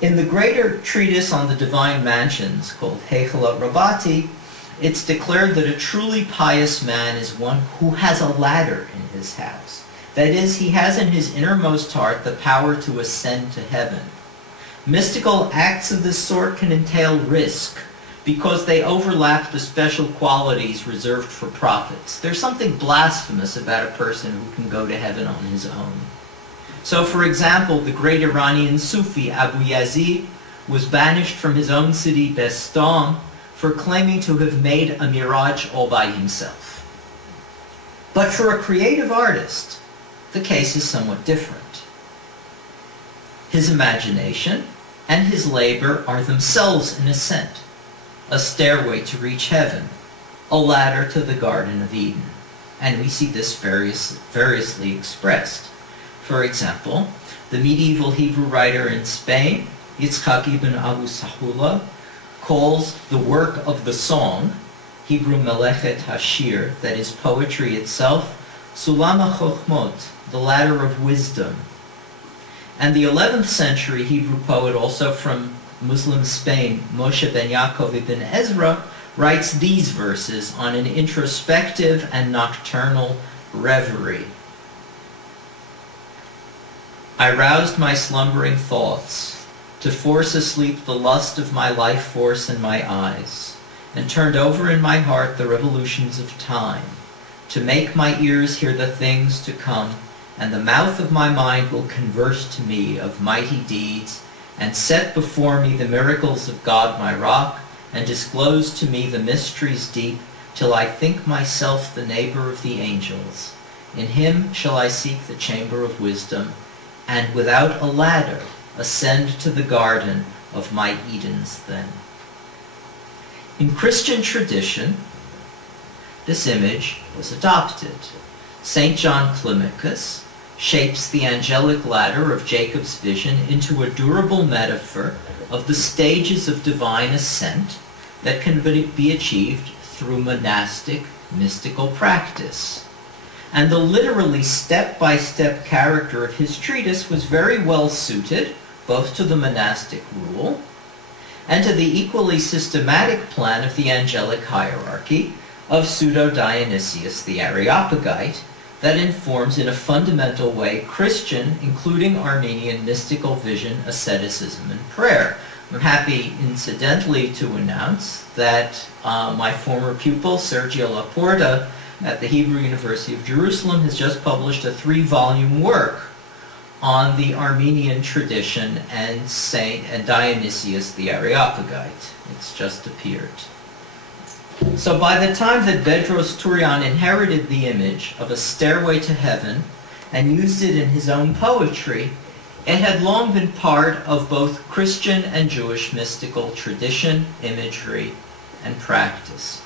In the greater treatise on the divine mansions, called Heichela Rabati, it's declared that a truly pious man is one who has a ladder in his house. That is, he has in his innermost heart the power to ascend to heaven. Mystical acts of this sort can entail risk, because they overlap the special qualities reserved for prophets. There's something blasphemous about a person who can go to heaven on his own. So, for example, the great Iranian Sufi Abu Yazid was banished from his own city, Bestam, for claiming to have made a mirage all by himself. But for a creative artist, the case is somewhat different. His imagination and his labor are themselves an ascent, a stairway to reach heaven, a ladder to the Garden of Eden. And we see this variously expressed. For example, the medieval Hebrew writer in Spain, Yitzchak ibn Abu Sahula, calls the work of the song, Hebrew Melechet Hashir, that is poetry itself, Sulam HaChochmot, the ladder of wisdom. And the 11th century Hebrew poet, also from Muslim Spain, Moshe ben Yaakov ibn Ezra, writes these verses on an introspective and nocturnal reverie. I roused my slumbering thoughts to force asleep the lust of my life force in my eyes, and turned over in my heart the revolutions of time, to make my ears hear the things to come, and the mouth of my mind will converse to me of mighty deeds, and set before me the miracles of God my rock, and disclose to me the mysteries deep, till I think myself the neighbor of the angels. In him shall I seek the chamber of wisdom, and without a ladder ascend to the garden of my Edens then. In Christian tradition, this image was adopted. St. John Climacus shapes the angelic ladder of Jacob's vision into a durable metaphor of the stages of divine ascent that can be achieved through monastic mystical practice. And the literally step-by-step character of his treatise was very well suited both to the monastic rule and to the equally systematic plan of the angelic hierarchy of Pseudo-Dionysius the Areopagite that informs in a fundamental way Christian, including Armenian, mystical vision, asceticism, and prayer. I'm happy, incidentally, to announce that my former pupil, Sergio Laporta, at the Hebrew University of Jerusalem, has just published a 3-volume work on the Armenian tradition and Saint and Dionysius the Areopagite. It's just appeared. So by the time that Bedros Tourian inherited the image of a stairway to heaven and used it in his own poetry, it had long been part of both Christian and Jewish mystical tradition, imagery, and practice.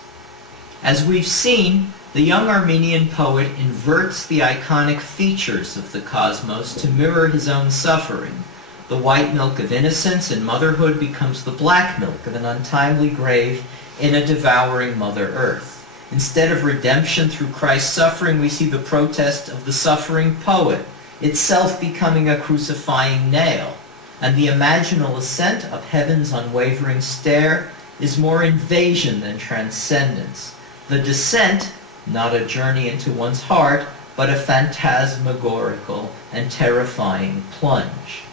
As we've seen, the young Armenian poet inverts the iconic features of the cosmos to mirror his own suffering. The white milk of innocence and motherhood becomes the black milk of an untimely grave in a devouring Mother Earth. Instead of redemption through Christ's suffering, we see the protest of the suffering poet, itself becoming a crucifying nail. And the imaginal ascent of heaven's unwavering stair is more invasion than transcendence. The descent, not a journey into one's heart, but a phantasmagorical and terrifying plunge.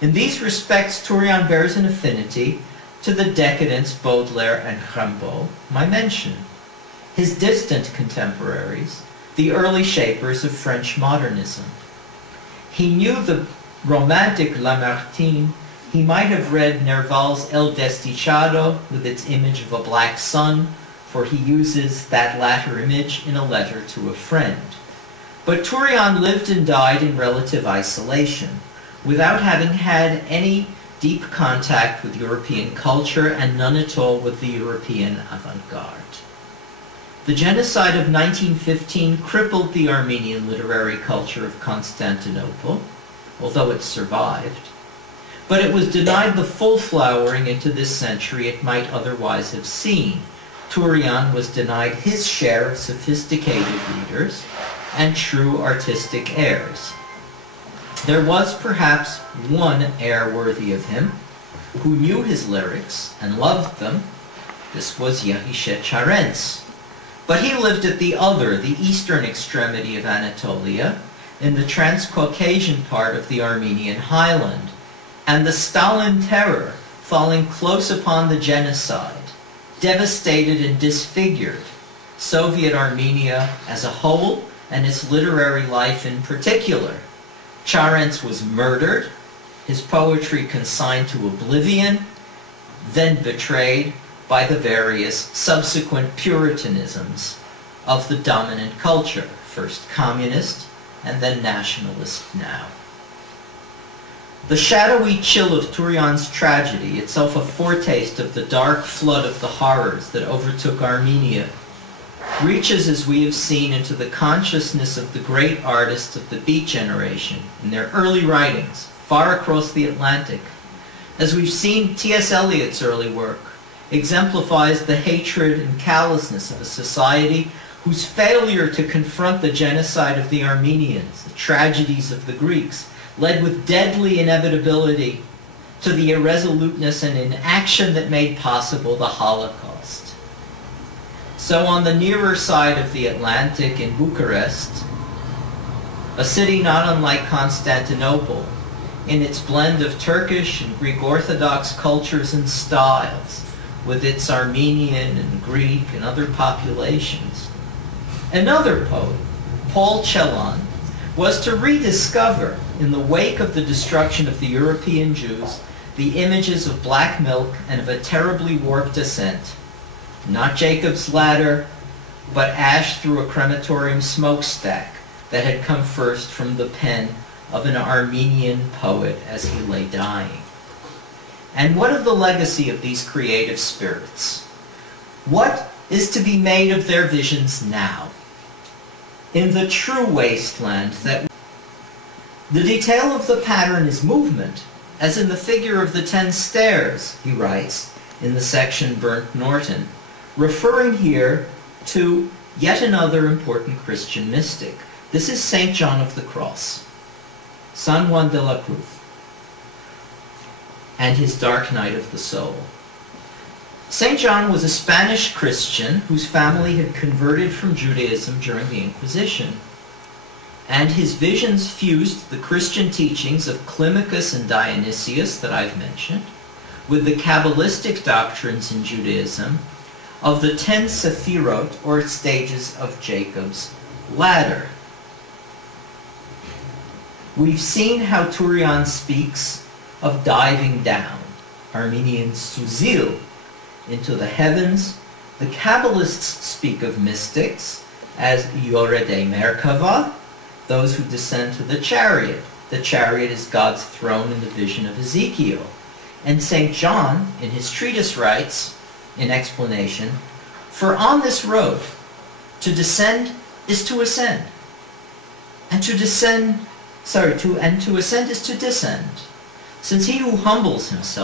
In these respects, Tourian bears an affinity to the decadents Baudelaire and Rimbaud I mentioned. His distant contemporaries, the early shapers of French modernism. He knew the romantic Lamartine. He might have read Nerval's El Desdichado with its image of a black sun, for he uses that latter image in a letter to a friend. But Tourian lived and died in relative isolation, without having had any deep contact with European culture and none at all with the European avant-garde. The genocide of 1915 crippled the Armenian literary culture of Constantinople, although it survived, but it was denied the full flowering into this century it might otherwise have seen. Tourian was denied his share of sophisticated readers and true artistic heirs. There was perhaps one heir worthy of him, who knew his lyrics and loved them. This was Yehishe Charentz. But he lived at the eastern extremity of Anatolia, in the Transcaucasian part of the Armenian highland, and the Stalin terror, falling close upon the genocide, devastated and disfigured Soviet Armenia as a whole and its literary life in particular. Charentz was murdered, his poetry consigned to oblivion, then betrayed by the various subsequent Puritanisms of the dominant culture, first communist and then nationalist now. The shadowy chill of Tourian's tragedy, itself a foretaste of the dark flood of the horrors that overtook Armenia, reaches, as we have seen, into the consciousness of the great artists of the Beat generation in their early writings, far across the Atlantic. As we've seen, T.S. Eliot's early work exemplifies the hatred and callousness of a society whose failure to confront the genocide of the Armenians, the tragedies of the Greeks, led with deadly inevitability to the irresoluteness and inaction that made possible the Holocaust. So on the nearer side of the Atlantic in Bucharest, a city not unlike Constantinople, in its blend of Turkish and Greek Orthodox cultures and styles, with its Armenian and Greek and other populations, another poet, Paul Celan, was to rediscover, in the wake of the destruction of the European Jews, the images of black milk and of a terribly warped ascent. Not Jacob's ladder, but ash through a crematorium smokestack that had come first from the pen of an Armenian poet as he lay dying. And what of the legacy of these creative spirits? What is to be made of their visions now? In the true wasteland that the detail of the pattern is movement, as in the figure of the 10 stairs, he writes in the section Burnt Norton, referring here to yet another important Christian mystic. This is St. John of the Cross, San Juan de la Cruz, and his dark night of the soul. St. John was a Spanish Christian whose family had converted from Judaism during the Inquisition, and his visions fused the Christian teachings of Climacus and Dionysius that I've mentioned with the Kabbalistic doctrines in Judaism of the 10 sephirot, or stages of Jacob's ladder. We've seen how Tourian speaks of diving down, Armenian suzil, into the heavens. The Kabbalists speak of mystics as Yoredei Merkava, those who descend to the chariot. The chariot is God's throne in the vision of Ezekiel. And St. John, in his treatise, writes, in explanation, for on this road, to descend is to ascend, and to ascend is to descend, since he who humbles himself